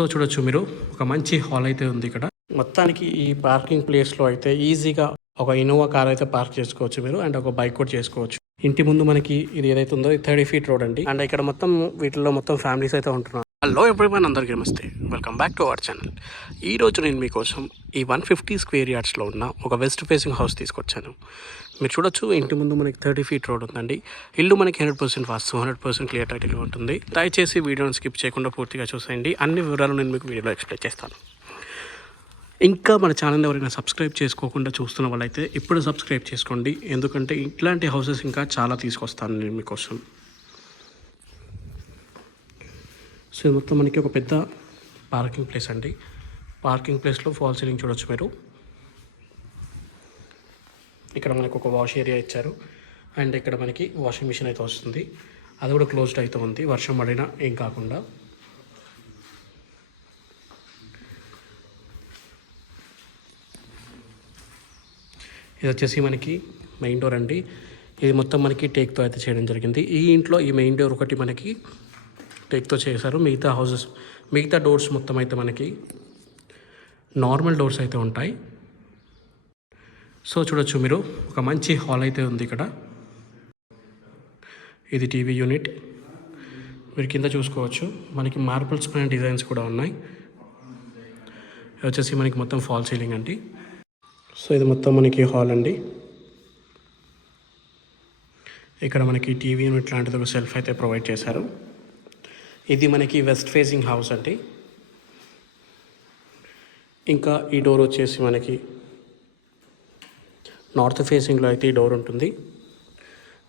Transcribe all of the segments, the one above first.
So చూడొచ్చు మీరు ఒక మంచి హాల్ అయితే ఉంది ఇక్కడ. మొత్తానికి ఈ పార్కింగ్ ప్లేస్లో అయితే ఈజీగా ఒక ఇన్నోవా కార్ అయితే పార్క్ చేసుకోవచ్చు మీరు, అండ్ ఒక బైక్ కూడా చేసుకోవచ్చు. ఇంటి ముందు మనకి ఇది ఏదైతే ఉందో 30 feet రోడ్ అండి. అండ్ ఇక్కడ మొత్తం వీటిలో మొత్తం ఫ్యామిలీస్ అయితే ఉంటున్నారు. హలో ఎవ్రీవన్, అందరికీ నమస్తే, welcome back to our channel. ఈ రోజు నేను మీకోసం ఈ 150 square yardsలో ఉన్న ఒక వెస్ట్ ఫేసింగ్ హౌస్ తీసుకొచ్చాను. మీరు చూడొచ్చు, ఇంటి ముందు మనకి 30 feet రోడ్ ఉందండి. ఇల్లు మనకి 100% వాస్తు, 100% క్లియర్ టైటిల్ ఉంటుంది. దయచేసి వీడియోని స్కిప్ చేయకుండా పూర్తిగా చూసేయండి. అన్ని వివరాలు నేను మీకు వీడియోలో ఎక్స్ప్లెయిన్ చేస్తాను. ఇంకా మన ఛానల్ ఎవరైనా సబ్స్క్రైబ్ చేసుకోకుండా చూస్తున్న వాళ్ళైతే ఇప్పుడు సబ్స్క్రైబ్ చేసుకోండి, ఎందుకంటే ఇట్లాంటి హౌసెస్ ఇంకా చాలా తీసుకొస్తాను నేను మీకోసం. సో ఇది మొత్తం మనకి ఒక పెద్ద పార్కింగ్ ప్లేస్ అండి. పార్కింగ్ ప్లేస్లో ఫాల్ సీలింగ్ చూడొచ్చు మీరు. ఇక్కడ మనకు ఒక వాష్ ఏరియా ఇచ్చారు, అండ్ ఇక్కడ మనకి వాషింగ్ మిషన్ అయితే వస్తుంది. అది కూడా క్లోజ్డ్ అయితే ఉంది, వర్షం పడినా ఏం కాకుండా. ఇది వచ్చేసి మనకి మెయిన్ డోర్ అండి. ఇది మొత్తం మనకి టేక్తో అయితే చేయడం జరిగింది. ఈ ఇంట్లో ఈ మెయిన్ డోర్ ఒకటి మనకి టేక్తో చేశారు. మిగతా డోర్స్ మొత్తం అయితే మనకి నార్మల్ డోర్స్ అయితే ఉంటాయి. సో చూడొచ్చు మీరు, ఒక మంచి హాల్ అయితే ఉంది ఇక్కడ. ఇది టీవీ యూనిట్. మీరు కింద చూసుకోవచ్చు, మనకి మార్బుల్స్ పైన డిజైన్స్ కూడా ఉన్నాయి. ఇది వచ్చేసి మనకి మొత్తం ఫాల్ సీలింగ్ అండి. సో ఇది మొత్తం మనకి హాల్ అండి. ఇక్కడ మనకి టీవీ యూనిట్ లాంటిది ఒక సెల్ఫ్ అయితే ప్రొవైడ్ చేశారు. ఇది మనకి వెస్ట్ ఫేసింగ్ హౌస్ అండి. ఇంకా ఈ డోర్ వచ్చేసి మనకి నార్త్ ఫేసింగ్లో అయితే ఈ డోర్ ఉంటుంది.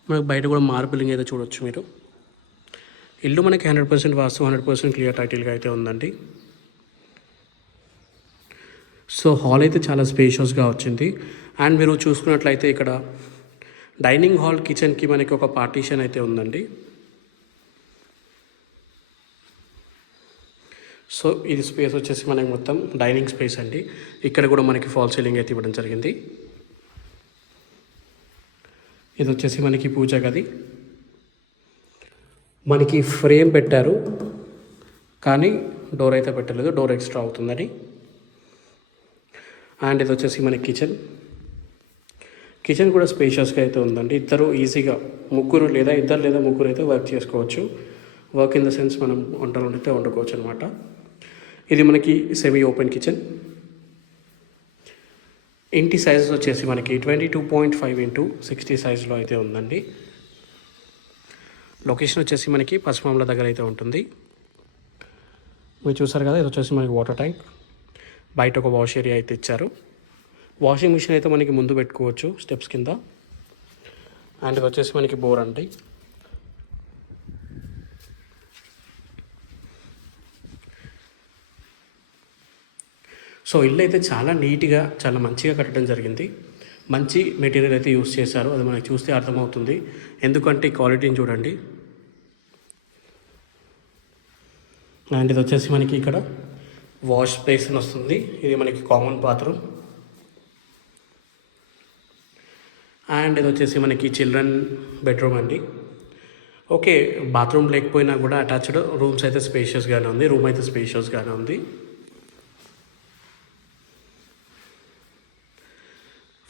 మనకి బయట కూడా మార్బులింగ్ అయితే చూడొచ్చు మీరు. ఇల్లు మనకి 100% వాస్తు, 100% క్లియర్ టైటిల్గా అయితే ఉందండి. సో హాల్ అయితే చాలా స్పేషియస్గా వచ్చింది. అండ్ మీరు చూసుకున్నట్లయితే ఇక్కడ డైనింగ్ హాల్ కిచెన్కి మనకి ఒక పార్టీషన్ అయితే ఉందండి. సో ఇది స్పేస్ వచ్చేసి మనకి మొత్తం డైనింగ్ స్పేస్ అండి. ఇక్కడ కూడా మనకి ఫాల్ సీలింగ్ అయితే ఇవ్వడం జరిగింది. ఇది వచ్చేసి మనకి పూజ గది. మనకి ఫ్రేమ్ పెట్టారు, కానీ డోర్ అయితే పెట్టలేదు, డోర్ ఎక్స్ట్రా అవుతుందని. అండ్ ఇది వచ్చేసి మనకి కిచెన్ కూడా స్పేషియస్గా అయితే ఉందండి. ఇద్దరు ఈజీగా ఇద్దరు లేదా ముగ్గురు అయితే వర్క్ చేసుకోవచ్చు. వర్క్ ఇన్ ద సెన్స్ మనం వంటలు వండితే వండుకోవచ్చు అనమాట. ఇది మనకి సెమీ ఓపెన్ కిచెన్. ఇంటి సైజెస్ వచ్చేసి మనకి 22.5 x 60 సైజులో అయితే ఉందండి. లొకేషన్ వచ్చేసి మనకి పశ్చిమామల దగ్గర అయితే ఉంటుంది. మీరు చూసారు కదా, ఇది వచ్చేసి మనకి వాటర్ ట్యాంక్. బయట ఒక వాష్ ఏరియా అయితే ఇచ్చారు. వాషింగ్ మిషన్ అయితే మనకి ముందు పెట్టుకోవచ్చు స్టెప్స్ కింద. అండ్ ఇది వచ్చేసి మనకి బోర్ అండి. సో ఇల్లు అయితే చాలా నీట్గా, చాలా మంచిగా కట్టడం జరిగింది. మంచి మెటీరియల్ అయితే యూస్ చేశారు, అది మనకి చూస్తే అర్థమవుతుంది. ఎందుకంటే క్వాలిటీని చూడండి. అండ్ ఇది వచ్చేసి మనకి ఇక్కడ వాష్ బేసిన్ వస్తుంది. ఇది మనకి కామన్ బాత్రూమ్. అండ్ ఇది వచ్చేసి మనకి చిల్డ్రన్ బెడ్రూమ్ అండి. ఓకే, బాత్రూమ్ లేకపోయినా కూడా అటాచ్డ్ రూమ్స్ అయితే స్పేషియస్గానే ఉంది. రూమ్ అయితే స్పేషియస్గానే ఉంది.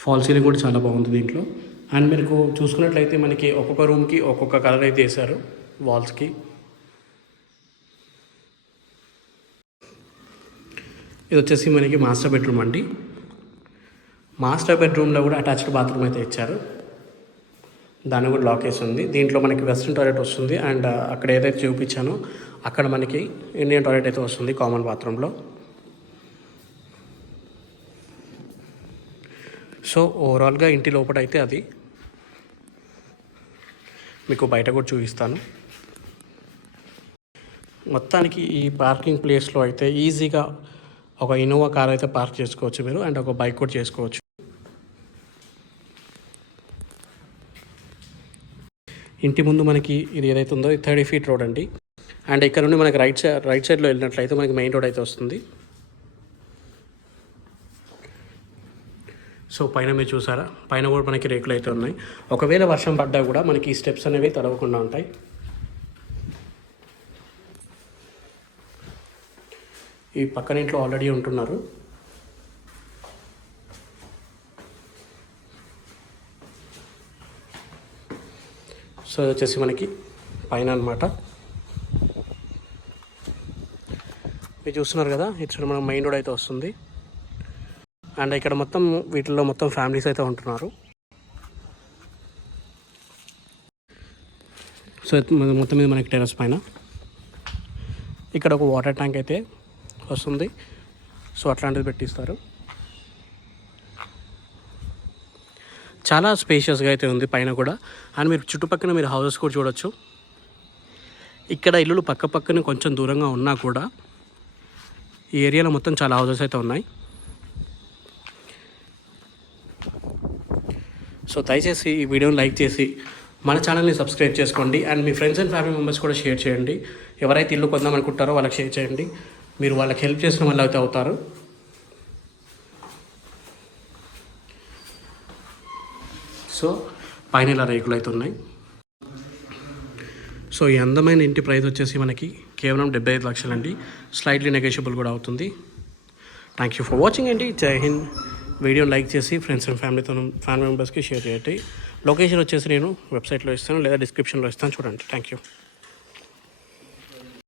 ఫాల్ సీలింగ్ కూడా చాలా బాగుంది దీంట్లో. అండ్ మీరు చూసుకున్నట్లయితే మనకి ఒక్కొక్క రూమ్కి ఒక్కొక్క కలర్ అయితే వేశారు వాల్స్కి. ఇది వచ్చేసి మనకి మాస్టర్ బెడ్రూమ్ అండి. మాస్టర్ బెడ్రూమ్లో కూడా అటాచ్డ్ బాత్రూమ్ అయితే ఇచ్చారు. దాన్ని కూడా లాక్ వేసి ఉంది. దీంట్లో మనకి వెస్ట్రన్ టాయిలెట్ వస్తుంది. అండ్ అక్కడ ఏదైతే చూపించానో అక్కడ మనకి ఇండియన్ టాయిలెట్ అయితే వస్తుంది కామన్ బాత్రూంలో. సో ఓవరాల్గా ఇంటి లోపల అయితే అది. మీకు బయట కూడా చూపిస్తాను. మొత్తానికి ఈ పార్కింగ్ ప్లేస్లో అయితే ఈజీగా ఒక ఇన్నోవా కార్ అయితే పార్క్ చేసుకోవచ్చు మీరు, అండ్ ఒక బైక్ కూడా చేసుకోవచ్చు. ఇంటి ముందు మనకి ఇది ఏదైతే ఉందో 30 feet రోడ్ అండి. అండ్ ఇక్కడ నుండి మనకి రైట్ సైడ్లో వెళ్ళినట్లయితే మనకి మెయిన్ రోడ్ అయితే వస్తుంది. సో పైన మీరు చూసారా, పైన కూడా మనకి రేకులు అయితే ఉన్నాయి. ఒకవేళ వర్షం పడ్డా కూడా మనకి ఈ స్టెప్స్ అనేవి తడవకుండా ఉంటాయి. ఈ పక్కన ఇంట్లో ఆల్రెడీ ఉంటున్నారు. సో ఇది వచ్చేసి మనకి పైన అనమాట. మీరు చూస్తున్నారు కదా, ఇటు మన మెయిన్ రోడ్ అయితే వస్తుంది. అండ్ ఇక్కడ మొత్తం వీటిల్లో మొత్తం ఫ్యామిలీస్ అయితే ఉంటున్నారు. సో మొత్తం మీద మనకి టెర్రస్ పైన ఇక్కడ ఒక వాటర్ ట్యాంక్ అయితే వస్తుంది. సో అట్లాంటిది పెట్టిస్తారు. చాలా స్పేషియస్గా అయితే ఉంది పైన కూడా. అండ్ మీరు చుట్టుపక్కల మీరు హౌసెస్ కూడా చూడొచ్చు. ఇక్కడ ఇల్లులు పక్క పక్కన కొంచెం దూరంగా ఉన్నా కూడా ఈ ఏరియాలో మొత్తం చాలా హౌసెస్ అయితే ఉన్నాయి. సో దయచేసి ఈ వీడియోని లైక్ చేసి మన ఛానల్ని సబ్స్క్రైబ్ చేసుకోండి. And me friends and family members కూడా షేర్ చేయండి. ఎవరైతే ఇల్లు కొందాం అనుకుంటారో వాళ్ళకి షేర్ చేయండి. మీరు వాళ్ళకి హెల్ప్ చేసిన వాళ్ళు అయితే అవుతారు. సో పైన ఇలా రేకులు అయితే ఉన్నాయి. సో ఈ అందమైన ఇంటి ప్రైస్ వచ్చేసి మనకి కేవలం 75 లక్షలండి. స్లైట్లీ నెగోషియబుల్ కూడా అవుతుంది. థ్యాంక్ యూ ఫర్ వాచింగ్ అండి. జై హింద్. వీడియోని లైక్ చేసి ఫ్రెండ్స్ అండ్ ఫ్యామిలీ మెంబర్స్కి షేర్ చేయండి. లొకేషన్ వచ్చేసి నేను వెబ్సైట్లో ఇస్తాను లేదా డిస్క్రిప్షన్లో ఇస్తాను, చూడండి. Thank you.